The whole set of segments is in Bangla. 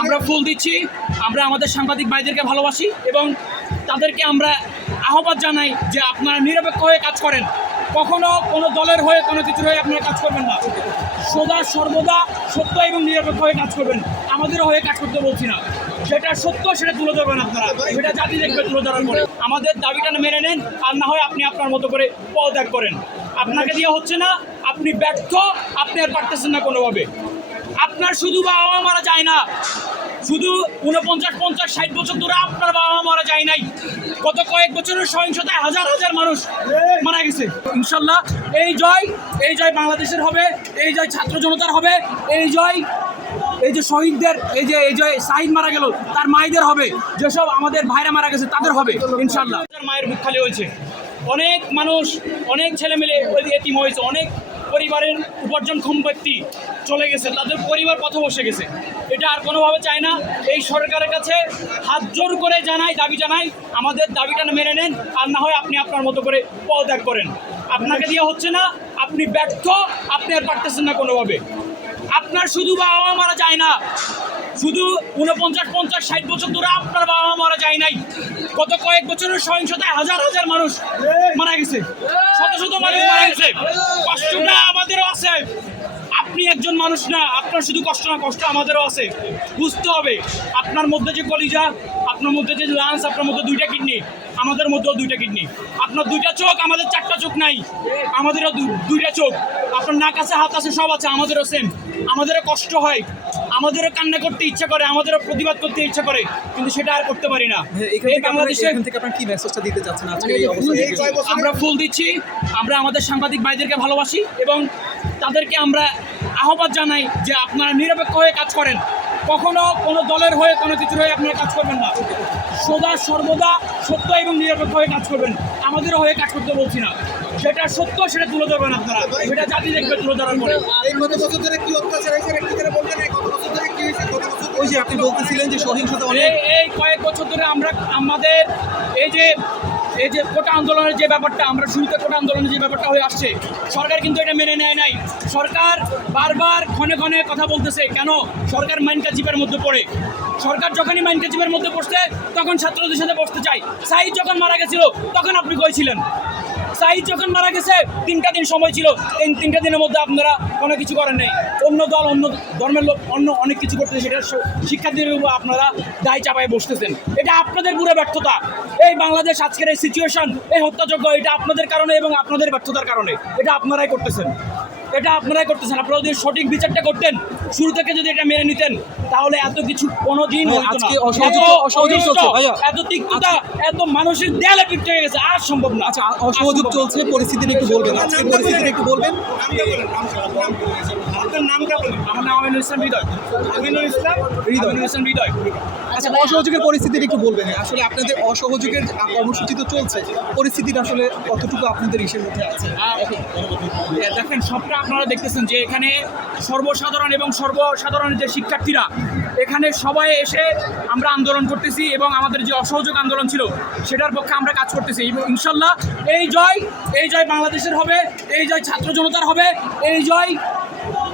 আমরা ফুল দিচ্ছি, আমরা আমাদের সাংবাদিক ভাইদেরকে ভালোবাসি এবং তাদেরকে আমরা আহ্বান জানাই যে আপনারা নিরপেক্ষ হয়ে কাজ করেন। কখনো কোনো দলের হয়ে, কোনো কিছুর হয়ে আপনারা কাজ করবেন না। সদা সর্বদা সত্য এবং নিরপেক্ষ হয়ে কাজ করবেন। আমাদেরও হয়ে কাজ করতে বলছি না। যেটা সত্য সেটা তুলে ধরবেন আপনারা। সেটা জাতি দেখবে তুলে ধরার পরে। আমাদের দাবিটা মেনে নেন, আর না হয় আপনি আপনার মতো করে পদত্যাগ করেন। আপনাকে দিয়ে হচ্ছে না, আপনি ব্যর্থ, আপনি আর পারতেছেন না কোনোভাবে। আপনার শুধু বাবা মা মারা যায় না। শুধু উনপঞ্চাশ পঞ্চাশ, ষাট বছর ধরে আপনার বাবা মা মারা যায় নাই। গত কয়েক বছরের সহিংসতায় হাজার হাজার মানুষ মারা গেছে। ইনশাল্লাহ, এই জয় এই জয় বাংলাদেশের হবে, এই জয় ছাত্র জনতার হবে, এই জয়, এই যে শহীদদের, এই যে এই যে শাহিদ মারা গেল, তার মায়েদের হবে, যেসব আমাদের ভাইরা মারা গেছে, তাদের হবে, ইনশাল্লাহ। তার মায়ের মুখ খালি হয়েছে। অনেক মানুষ, অনেক ছেলে মেলে এতিম হয়েছে, অনেক পরিবারের উপার্জনক্ষম ব্যক্তি চলে গেছে, তাদের পরিবার পথে বসে গেছে। এটা আর কোনোভাবে চায় না। এই সরকারের কাছে হাত জোর করে জানাই, দাবি জানাই, আমাদের দাবিটা মেনে নেন, আর না হয় আপনি আপনার মতো করে পদত্যাগ করেন। আপনাকে দিয়ে হচ্ছে না, আপনি ব্যর্থ, আপনি আর পারতেছেন না কোনোভাবে। আপনার শুধু বাবা মা মারা যায় না। শুধু উনপঞ্চাশ পঞ্চাশ, ষাট বছর ধরে আপনার বাবা মা মারা যায় নাই। গত কয়েক বছরের সহিংসতায় হাজার হাজার মানুষ মারা গেছে। শত শত মানুষ মারা গেছে। কষ্টটা আমাদেরও আছে। আপনি একজন মানুষ না, আপনার শুধু কষ্ট না, কষ্ট আমাদেরও আছে। বুঝতে হবে, আপনার মধ্যে যে কলিজা, আপনার মধ্যে যে লাঞ্চ আপনার মধ্যে দুইটা কিডনি, আমাদের মধ্যেও দুইটা কিডনি। আপনার দুইটা চোখ, আমাদের চারটা চোখ নাই। আমাদেরও দুইটা চোখ। আপনার নাক আছে, হাত আছে, সব আছে, আমাদেরও সেম আমাদেরও কষ্ট হয়। আমাদেরও কান্না করতে ইচ্ছা করে আমাদেরও প্রতিবাদ করতে ইচ্ছা করে কিন্তু সেটা আর করতে পারি না। হ্যাঁ, এই বাংলাদেশে কি মেসেজটা দিতে চাচ্ছেন থেকে? আমরা ফুল দিচ্ছি আমরা আমাদের সাংবাদিক ভাইদেরকে ভালোবাসি এবং তাদেরকে আমরা আহ্বান জানাই যে আপনারা নিরপেক্ষ হয়ে কাজ করেন। কখনো কোনো দলের হয়ে কোনো কিছুর হয়ে আপনারা কাজ করবেন না। সদা সর্বদা সত্য এবং নিরপেক্ষ হয়ে কাজ করবেন। আমাদেরও হয়ে কাজ করতে বলছি না। যেটা সত্য সেটা তুলে ধরবেন আপনারা। সেটা জাতি দেখবে তুলে ধরার পরে। যে আপনি বলতেছিলেন যে সহিংসতা অনেক এই কয়েক বছর ধরে আমরা আমাদের এই যে এই যে কোটা আন্দোলনের যে ব্যাপারটা আমরা শুরুতে কোটা আন্দোলনের যে ব্যাপারটা হয়ে আসছে সরকার কিন্তু এটা মেনে নেয় নাই। সরকার বারবার ক্ষণে ক্ষণে কথা বলতেছে কেন সরকার মাইনকা জিপের মধ্যে পড়ে? সরকার যখনই মাইনকা জিপের মধ্যে পড়ছে তখন ছাত্রদের সাথে বসতে চাই সাইদ যখন মারা গেছিল তখন আপনি কই সাইদ যখন মারা গেছে, তিনটা দিন সময় ছিল। তিন তিনটা দিনের মধ্যে আপনারা কোনো কিছু করেন নাই। অন্য দল, অন্য ধর্মের লোক, অন্য অনেক কিছু করতেছে, সেটা শিক্ষার্থীদের উপর আপনারা দায় চাপায় বসতেছেন। এটা আপনাদের পুরো ব্যর্থতা। এই বাংলাদেশ আজকের এই সিচুয়েশন এই হত্যাযোগ্য এটা আপনাদের কারণে এবং আপনাদের ব্যর্থতার কারণে। এটা আপনারাই করতেছেন। এটা আপনারাই করতেছেন। আপনারা যদি সঠিক বিচারটা করতেন, শুরু থেকে যদি এটা মেনে নিতেন তাহলে এত কিছু কোনো দিন ভাই, হইতো না। আজকে অসহযোগ- এত অসহযোগ চলছে, ভাইয়া। এত তিক্ততা এত মানসিক দেয়ালে হয়ে গেছে আর সম্ভব না। আচ্ছা অসহযোগ চলছে পরিস্থিতি একটু বলবেন আজকে পরিস্থিতিটা একটু বলবেন। আপনার নামটা বলেন আমার নাম আমিনুল ইসলাম হৃদয়। আমিনুল ইসলাম হৃদয়। আমিনুল ইসলাম হৃদয়। আচ্ছা অসহযোগের পরিস্থিতিটা একটু বলবেন। আসলে আপনাদের অসহযোগের কর্মসূচি তো চলছে পরিস্থিতিটা আসলে কতটুকু আপনাদের ইসের মধ্যে আছে? দেখেন সবটা আপনারা দেখতেছেন যে এখানে সর্বসাধারণ এবং সর্বসাধারণ যে শিক্ষার্থীরা এখানে সবাই এসে আমরা আন্দোলন করতেছি এবং আমাদের যে অসহযোগ আন্দোলন ছিল সেটার পক্ষে আমরা কাজ করতেছি। এবং ইনশাল্লাহ এই জয় এই জয় বাংলাদেশের হবে এই জয় ছাত্র জনতার হবে এই জয়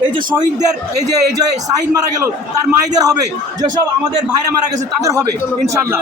এই যে শহীদদের এই যে এই যে শাহিদ মারা গেল তার মায়েদের হবে যেসব আমাদের ভাইরা মারা গেছে তাদের হবে ইনশাল্লাহ।